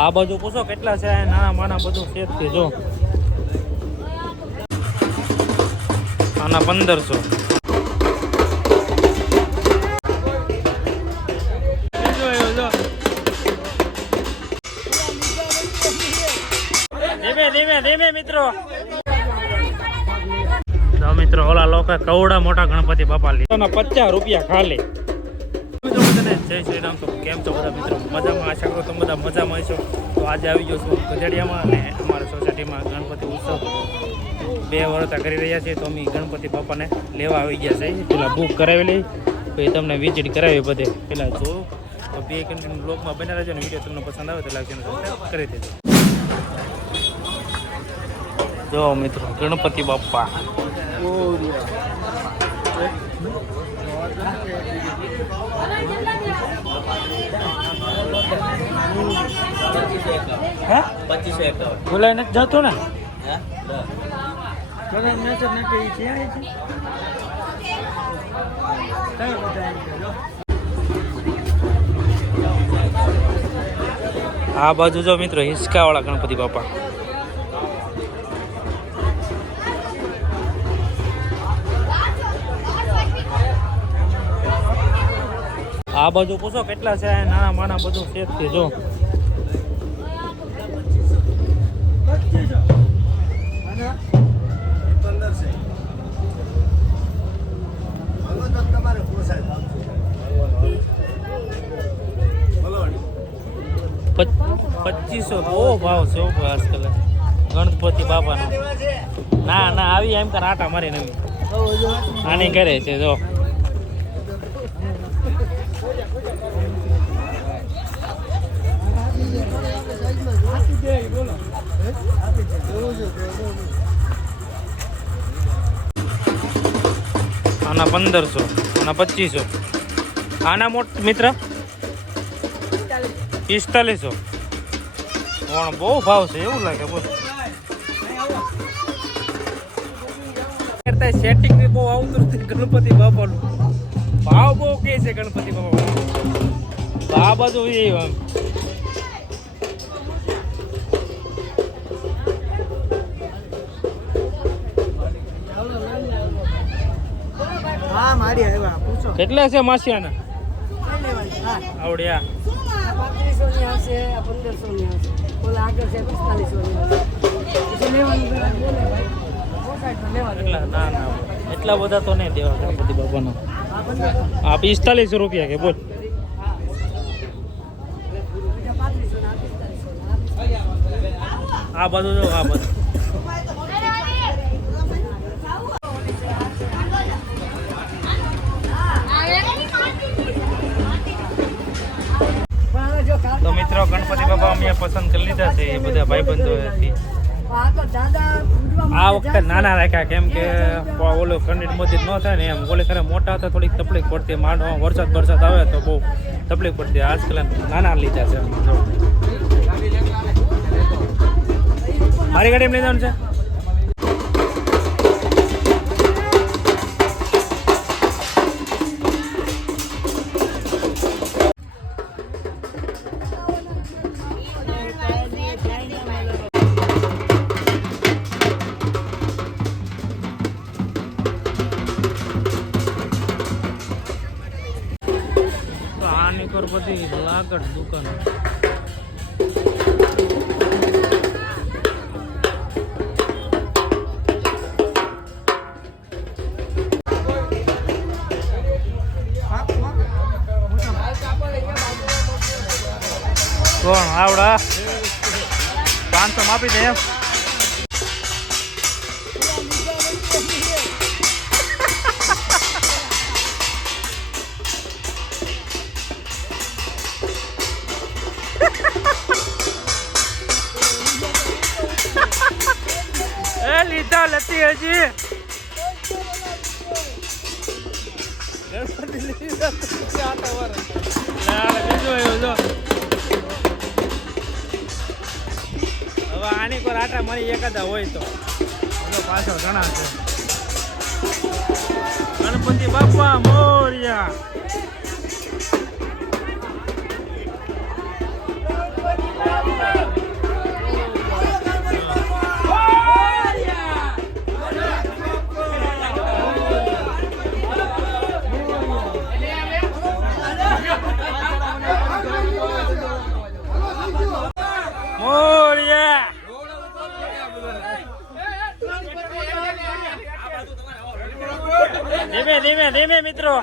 આ બાજુ પૂછો કેટલા છે, નાના માના બધું સેટ છે. જો આના 1500. ધીમે મિત્રો. તો મિત્રો ઓલા લોકો કવડા મોટા ગણપતિ બાપા લીધા 50 રૂપિયા ખાલી. જય શ્રી રામ. તો કેમ છો બધા મિત્રો? મજામાં? આશા કરું તમે બધા મજામાં છો. તો આજે આવી ગયો છું ગધેડિયામાં અને અમારા સોસાયટીમાં ગણપતિ ઉત્સવ 2 વર્ષ કરી રહ્યા છીએ. તો અમે ગણપતિ બાપાને લેવા આવી ગયા છે. પેલા બુક કરાવેલી પછી તમને વિઝિટ કરાવી બધે પેલા જો. તો 2 કન્ટિન્યુ બ્લોગમાં બના રહેજો અને વિડીયો તમને પસંદ આવે તો લાઈક અને સબસ્ક્રાઈબ કરી દેજો. જો મિત્રો ગણપતિ બાપા બોલાય નથી જતો ને આ બાજુ જો મિત્રો હિંચકા વાળા ગણપતિ બાપા. આ બાજુ પૂછો કેટલા છે, નાના માના બધું સેટ છે. જો $2500 બહુ ભાવ છે આજકાલ ગણપતિ બાપાનો. ના ના આવી એમ કર આટા મારી નવી આની કરે છે. જો આના 1500, આના 2500, આના મોટ મિત્ર 4500. પણ બહુ ભાવ છે એવું લાગે. બોલ સેટિંગ બી બહુ આવતું ગણપતિ બાપાનું. ભાવ બહુ કે છે ગણપતિ બાપા. આ બાજુ આમ કેટલા છે માસિયાના આવડ્યા? 3500 ના ના એટલા બધા તો નહીં દેવા ગણપતિ બાપાનો. આ 4500 રૂપિયા કે બોલ. આ બધું જો આ બધું તો મિત્રો ગણપતિ બાપા અમે પસંદ કરી લીધા છે એ બધા ભાઈબંધોથી. આ વખતે નાના રાખ્યા કેમ કે ઓલો ખંડિત મસ્જિદ ન થાય ને એમ. ઓલે ખરે મોટા હતા થોડીક તકલીફ પડતી. માંડવા વરસાદ આવે તો બહુ તકલીફ પડતી. આજકાલ નાના લીધા છે. મારી ગાડી એમ લઈ જવાનું છે. બધી લાકડ દુકાન કોણ આવડા 500 આપી દે એમ. લીધા નથી હજી હવે આની કોઈ આટા મારી એકાદા હોય તો પાછળ ઘણા છે. ગણપતિ બાપા મોર્યા. ધીમે ધીમે મિત્રો.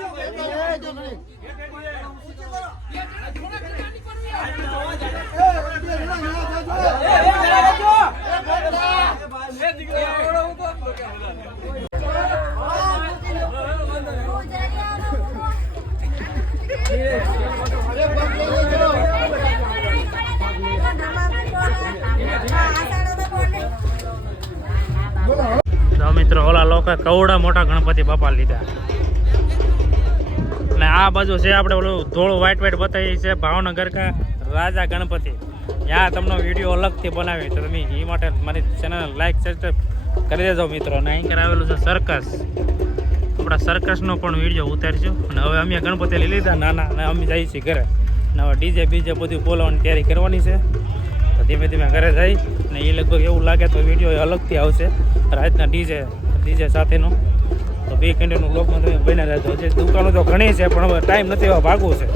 તો મિત્રો ઓલા લોકો કવડા મોટા ગણપતિ બાપા લીધા. અને આ બાજુ છે આપણે ઓલું ધોળું વ્હાઈટ વ્હાઈટ બતાવી છે ભાવનગર કા રાજા ગણપતિ. ત્યાં તમને વિડીયો અલગથી બનાવી તો તમે એ માટે મારી ચેનલ લાઈક સબસ્ક્રાઈબ કરી દેજો મિત્રો. અને અહીં આવેલું છે સર્કસ. આપણા સર્કસનો પણ વિડીયો ઉતારીશું. અને હવે અમે ગણપતિ લઈ લીધા નાના અને અમે જઈએ છીએ ઘરે. અને હવે ડીજે બીજે બધું બોલાવવાની તૈયારી કરવાની છે. તો ધીમે ધીમે ઘરે જઈ અને એ લગભગ એવું લાગે તો વિડીયો અલગથી આવશે રાતના ડીજે સાથેનો. તો બે કન્ટિન્યુ બ્લોગમાં તમે બન્યા રહેજો. હજી દુકાનો તો ઘણી છે પણ હવે ટાઈમ નથી એવા ભાગવું છે.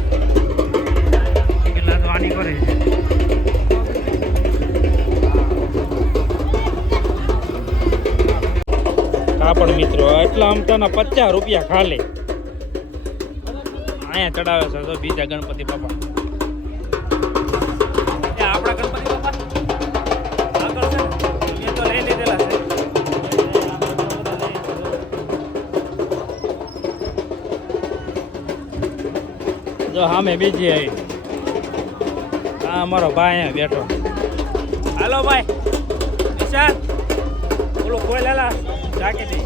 કેટલા તો આની કરે છે. કાપડ મિત્રો એટલા અમતાના 50 રૂપિયા ખાલી. અહીંયા ચડાવે છે તો બીજા ગણપતિ બાપા. આપણા ગણપતિ બાપા આગળ છે મેં તો લઈ લીધેલા છે. જો સામે બીજી આવી. હા અમારો ભાઈ અહીંયા બેઠો. હાલો ભાઈ વિશાલ ઓલું કોઈ લેલા રાખી દઈ.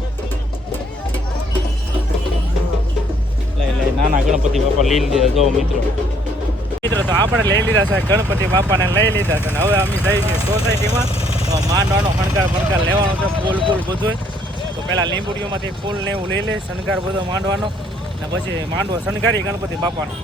લઈ નાના ગણપતિ બાપા લઈ લીધા. જો મિત્રો તો આપણે લઈ લીધા છે ગણપતિ બાપાને લઈ લીધા છે. હવે અમે જઈએ છીએ સોસાયટીમાં માંડવાનો શણગાર લેવાનો છે. ફૂલ બધું. તો પહેલાં લીંબુડીઓમાંથી ફૂલ ને એવું લઈ લે શણગાર બધો માંડવાનો. ને પછી માંડવો શણગારી ગણપતિ બાપાનો.